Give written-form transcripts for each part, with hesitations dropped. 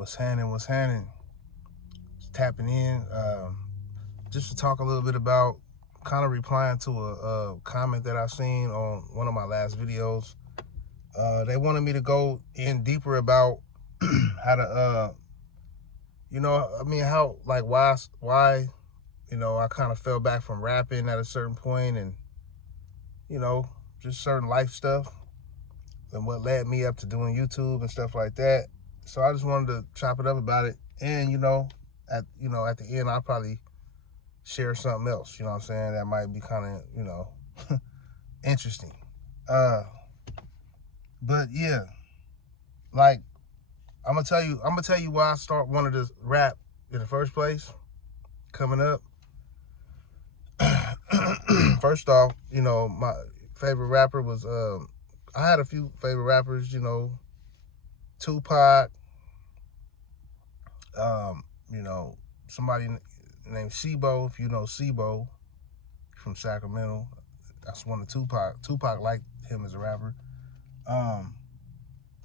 What's happening? Just tapping in, just to talk a little bit about, kind of replying to a comment that I seen on one of my last videos. They wanted me to go in deeper about how to, how, like, why, I kind of fell back from rapping at a certain point, and, just certain life stuff and what led me up to doing YouTube and stuff like that. So I just wanted to chop it up about it. And, at the end, I'll probably share something else, that might be kind of, interesting. But yeah, like, I'm gonna tell you why I wanted to rap in the first place coming up. First off, my favorite rapper was, I had a few favorite rappers, Tupac, somebody named Sibo, if you know Sibo from Sacramento. That's one of Tupac. Tupac liked him as a rapper.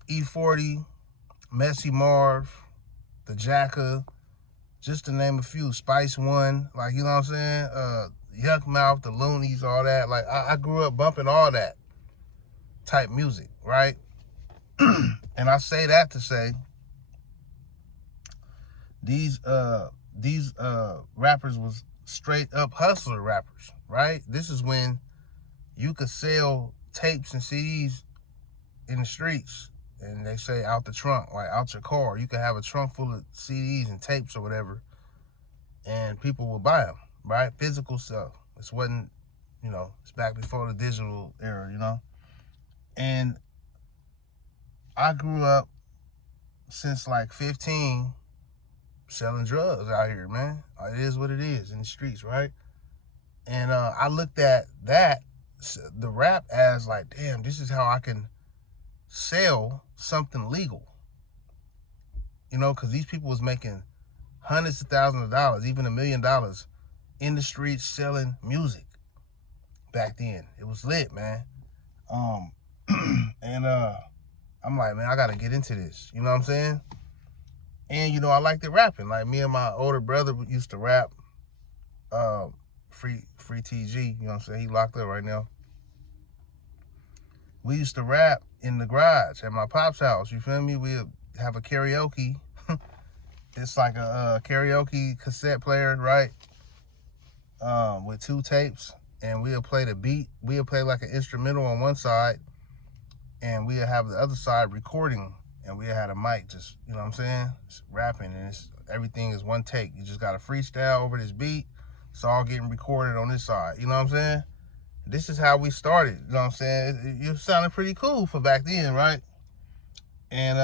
E40, Messy Marv, the Jacka, just to name a few. Spice One, like, you know what I'm saying? Yuck Mouth, the Loonies, all that. Like, I grew up bumping all that type music, right? And I say that to say these rappers was straight up hustler rappers, right? This is when you could sell tapes and CDs in the streets, and they say out the trunk, like out your car. You could have a trunk full of CDs and tapes or whatever, and people will buy them, right? Physical stuff. This wasn't, it's back before the digital era, And I grew up since like 15 selling drugs out here, man. It is what it is in the streets, right? And I looked at the rap, as like, damn, this is how I can sell something legal. Because these people was making hundreds of thousands of dollars, even $1 million in the streets selling music back then. It was lit, man. And I'm like, man, I gotta get into this. You know what I'm saying? And I liked it rapping. Like, me and my older brother used to rap. Free TG, you know what I'm saying? He locked up right now. We used to rap in the garage at my pop's house. You feel me? We'd have a karaoke. It's like a karaoke cassette player, right? With 2 tapes, and we'll play the beat. We'll play like an instrumental on one side, and we'll have the other side recording, and we had a mic, just, you know what I'm saying? It's rapping, and everything is one take. You just got to freestyle over this beat. It's all getting recorded on this side, you know what I'm saying? This is how we started, you know what I'm saying? It sounded pretty cool for back then, right? And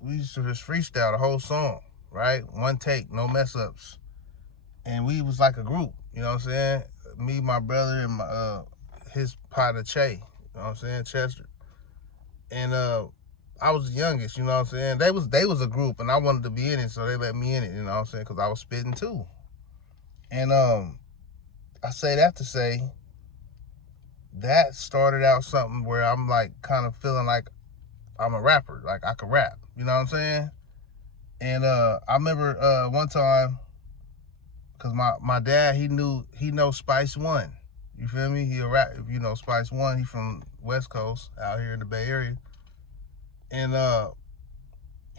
we used to just freestyle the whole song, right? One take, no mess ups. And we was like a group, you know what I'm saying? Me, my brother, and his partner Che, you know what I'm saying? Chester. And I was the youngest, you know what I'm saying? They was a group, and I wanted to be in it, so they let me in it, you know what I'm saying? Because I was spitting too. And I say that to say that started out something where I'm like kind of feeling like I'm a rapper, like I could rap, you know what I'm saying? And I remember one time, because my dad, he knows Spice One. You feel me? He a rap, if you know Spice One. He from West Coast, out here in the Bay Area. And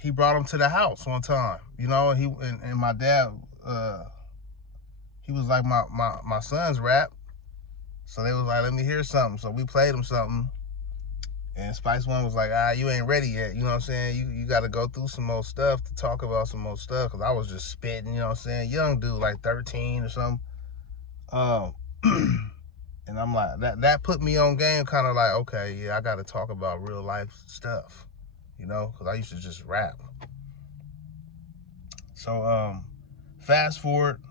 he brought him to the house one time, and my dad, he was like, my son's rap. So they was like, let me hear something. So we played him something. And Spice One was like, you ain't ready yet. You know what I'm saying? You got to go through some more stuff to talk about some more stuff. Because I was just spitting, you know what I'm saying? Young dude, like 13 or something. And I'm like, that put me on game, kind of like, okay, yeah, I got to talk about real life stuff. Because I used to just rap. So, fast forward,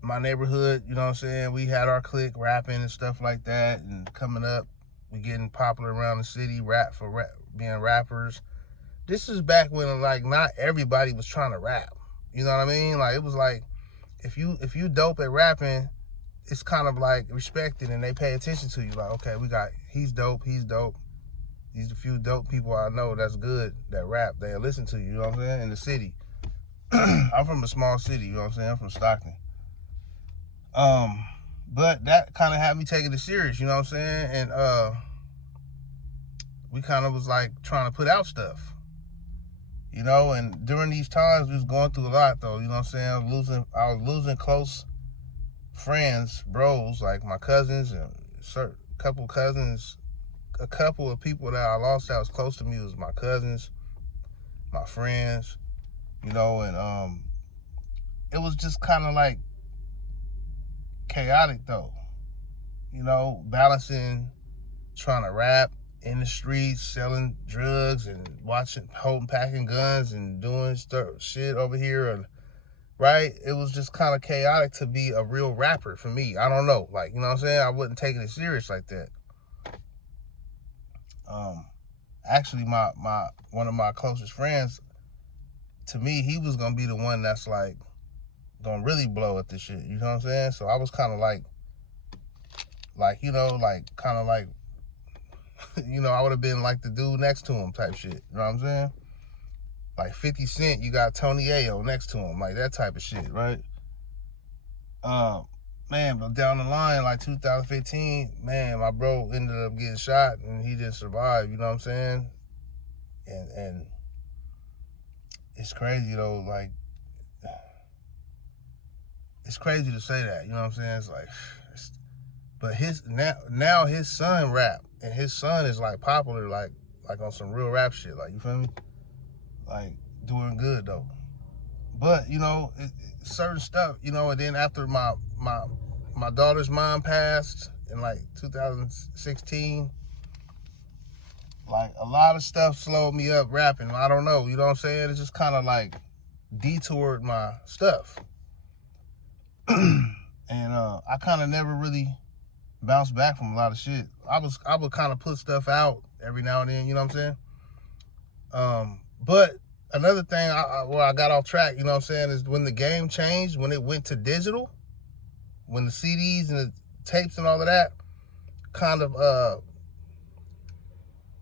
my neighborhood, you know what I'm saying? We had our clique rapping and stuff like that, and coming up, we getting popular around the city, being rappers. This is back when, like, not everybody was trying to rap. You know what I mean? Like, it was like, if you dope at rapping, it's kind of like respected, and they pay attention to you. Like, okay, he's dope. These are few dope people I know that's good, that rap, they'll listen to you, you know what I'm saying, in the city. I'm from a small city, you know what I'm saying? I'm from Stockton. But that kind of had me taking it serious, you know what I'm saying? And we kind of was like trying to put out stuff, you know. And during these times, we was going through a lot, though, you know what I'm saying? I was losing close friends, bros, like my cousins and a couple of people that I lost that was close to me was my cousins, my friends, you know. And it was just kind of like chaotic, though, you know, balancing trying to rap in the streets, selling drugs and packing guns and doing shit over here, and right, it was just kind of chaotic to be a real rapper for me. I don't know, like, you know what I'm saying, I wasn't taking it serious like that. Actually, my one of my closest friends, to me, he was gonna be the one that's like gonna really blow at this shit, you know what I'm saying? So I was kind of like, you know, like kind of like you know, I would have been like the dude next to him type shit, you know what I'm saying? Like 50 Cent, you got Tony Ayo next to him, like that type of shit, right? Man, but down the line, like 2015, man, my bro ended up getting shot and he didn't survive, you know what I'm saying? And it's crazy though, like, it's crazy to say that, you know what I'm saying? It's like, but now his son rap, and his son is like popular, like on some real rap shit, like, you feel me? Like, doing good though. But, you know, certain stuff, you know. And then after my daughter's mom passed in like 2016, like a lot of stuff slowed me up rapping. I don't know, you know what I'm saying? It just kind of like detoured my stuff. And I kind of never really bounced back from a lot of shit. I would kind of put stuff out every now and then, you know what I'm saying? But another thing where I got off track, you know what I'm saying, is when the game changed, when it went to digital, when the CDs and the tapes and all of that kind of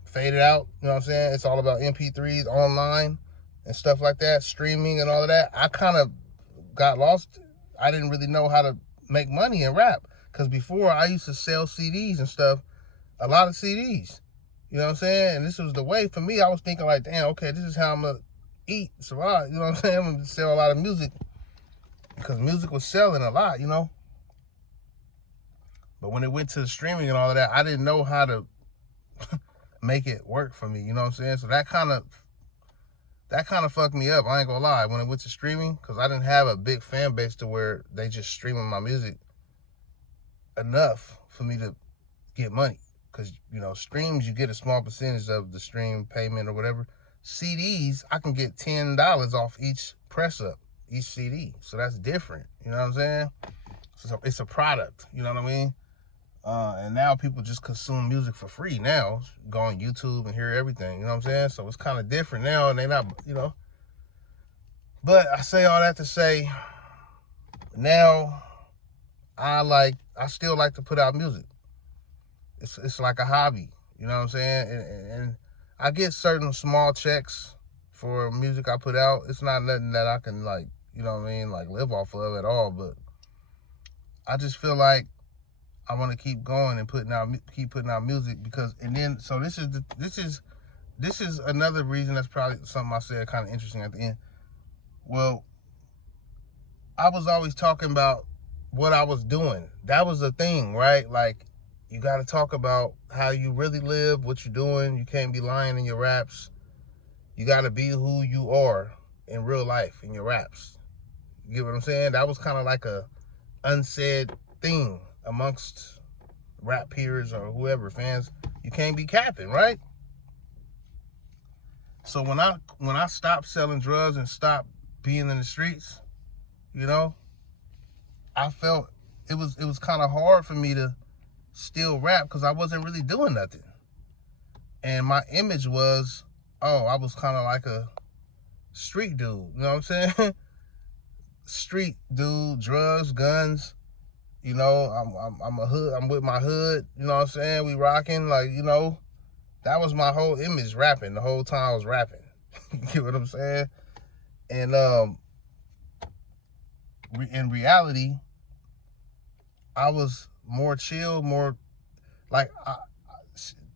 faded out, you know what I'm saying? It's all about MP3s, online, and stuff like that, streaming and all of that. I kind of got lost. I didn't really know how to make money in rap, because before I used to sell CDs and stuff, a lot of CDs. You know what I'm saying? And this was the way for me. I was thinking like, damn, okay, this is how I'm going to eat, survive. You know what I'm saying? I'm going to sell a lot of music, because music was selling a lot, you know? But when it went to the streaming and all of that, I didn't know how to make it work for me, you know what I'm saying? So that kind of fucked me up, I ain't gonna lie, when it went to streaming, because I didn't have a big fan base to where they just streaming my music enough for me to get money. Because, you know, streams, you get a small percentage of the stream payment or whatever. CDs, I can get $10 off each press up, each CD. So that's different, you know what I'm saying? So it's a product, you know what I mean? And now people just consume music for free now. Go on YouTube and hear everything, you know what I'm saying? So it's kind of different now, and they not, you know. But I say all that to say, now I still like to put out music. It's like a hobby, you know what I'm saying? And I get certain small checks for music I put out. It's not nothing that I can, like, you know what I mean, like live off of at all. But I just feel like I want to keep going and keep putting out music, because, and then, so this is another reason. That's probably something I said kind of interesting at the end. Well, I was always talking about what I was doing. That was the thing, right? Like, you got to talk about how you really live, what you're doing. You can't be lying in your raps. You got to be who you are in real life in your raps. You get what I'm saying? That was kind of like a unsaid thing amongst rap peers or whoever, fans. You can't be capping, right? So when I stopped selling drugs and stopped being in the streets, you know, I felt it was kind of hard for me to still rap, because I wasn't really doing nothing. And my image was, oh, I was kind of like a street dude, you know what I'm saying? Street dude, drugs, guns, you know, I'm with my hood, you know what I'm saying? We rocking, like, you know, That was my whole image, rapping. The whole time I was rapping. You get what I'm saying? And in reality, I was more chill, more like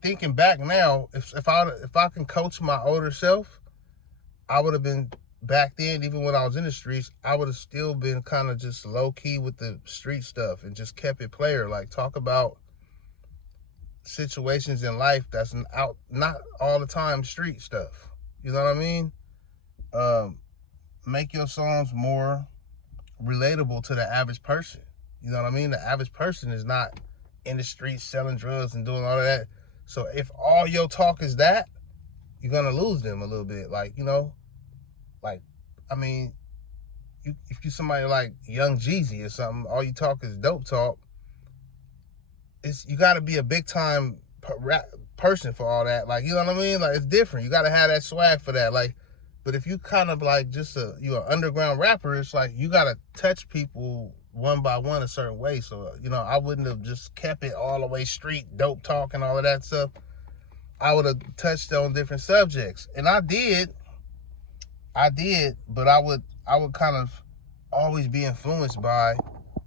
thinking back now. If I can coach my older self, I would have been back then. Even when I was in the streets, I would have still been kind of just low key with the street stuff and just kept it player. Like talk about situations in life that's not all the time street stuff. You know what I mean? Make your songs more relatable to the average person. You know what I mean? The average person is not in the streets selling drugs and doing all of that. So if all your talk is that, you're gonna lose them a little bit. Like, you know, like, I mean, if you somebody like Young Jeezy or something, all you talk is dope talk. You got to be a big time person for all that. Like, you know what I mean? Like, it's different. You got to have that swag for that. Like, but if you kind of like just you're an underground rapper, it's like you got to touch people one by one a certain way. So, you know, I wouldn't have just kept it all the way street, dope talk and all of that stuff. I would have touched on different subjects. And I did, but I would kind of always be influenced by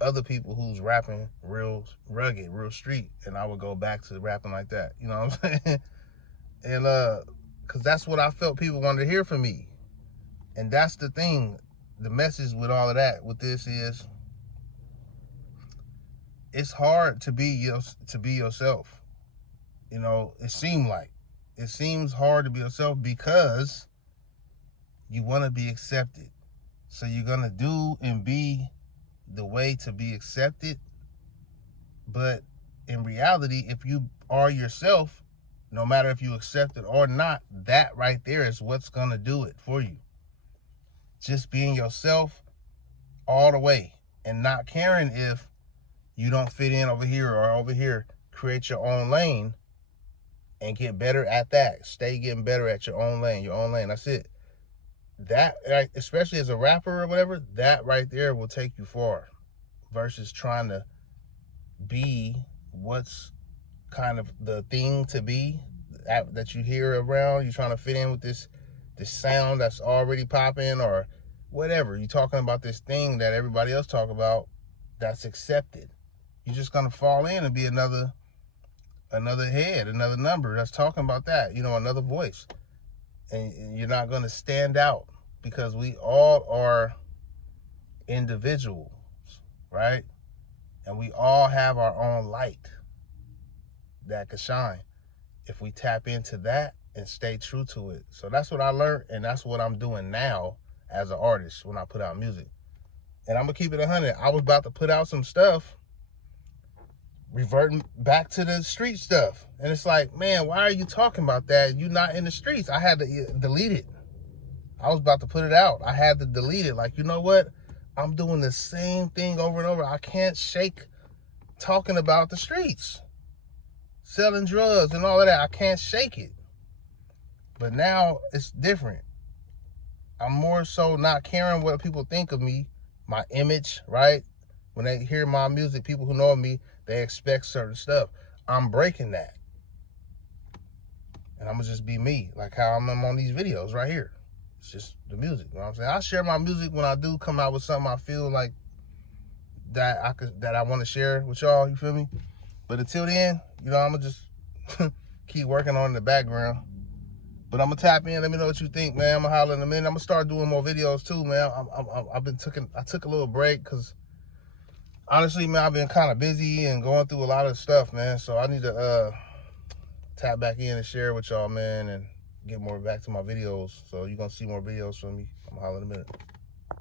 other people who's rapping real rugged, real street, and I would go back to rapping like that. You know what I'm saying? And because that's what I felt people wanted to hear from me. And that's the thing, the message with all of that, with this is, it's hard to be yourself. You know, it seems hard to be yourself because you want to be accepted. So you're gonna do and be the way to be accepted. But in reality, if you are yourself, no matter if you accept it or not, that right there is what's gonna do it for you. Just being yourself all the way and not caring if you don't fit in over here or over here. Create your own lane and get better at that. Stay getting better at your own lane. That's it. That, especially as a rapper or whatever, that right there will take you far versus trying to be what's kind of the thing to be that you hear around. You're trying to fit in with this sound that's already popping or whatever. You're talking about this thing that everybody else talk about that's accepted. You're just going to fall in and be another head, another number that's talking about that, you know, another voice. And you're not going to stand out because we all are individuals, right? And we all have our own light that could shine if we tap into that and stay true to it. So that's what I learned, and that's what I'm doing now as an artist when I put out music. And I'm going to keep it 100. I was about to put out some stuff, reverting back to the street stuff. And it's like, man, why are you talking about that? You're not in the streets. I had to delete it. I was about to put it out. I had to delete it. Like, you know what? I'm doing the same thing over and over. I can't shake talking about the streets, selling drugs and all of that. I can't shake it. But now it's different. I'm more so not caring what people think of me, my image, right? When they hear my music, people who know me, they expect certain stuff. I'm breaking that. And I'm going to just be me, like how I'm on these videos right here. It's just the music, you know what I'm saying? I share my music when I do come out with something I feel like that I want to share with y'all, you feel me? But until then, you know, I'm going to just keep working on in the background. But I'm going to tap in. Let me know what you think, man. I'm going to holler in a minute. I'm going to start doing more videos too, man. I took a little break because honestly, man, I've been kind of busy and going through a lot of stuff, man. So I need to tap back in and share with y'all, man, and get more back to my videos. So you're going to see more videos from me. I'm going to holler in a minute.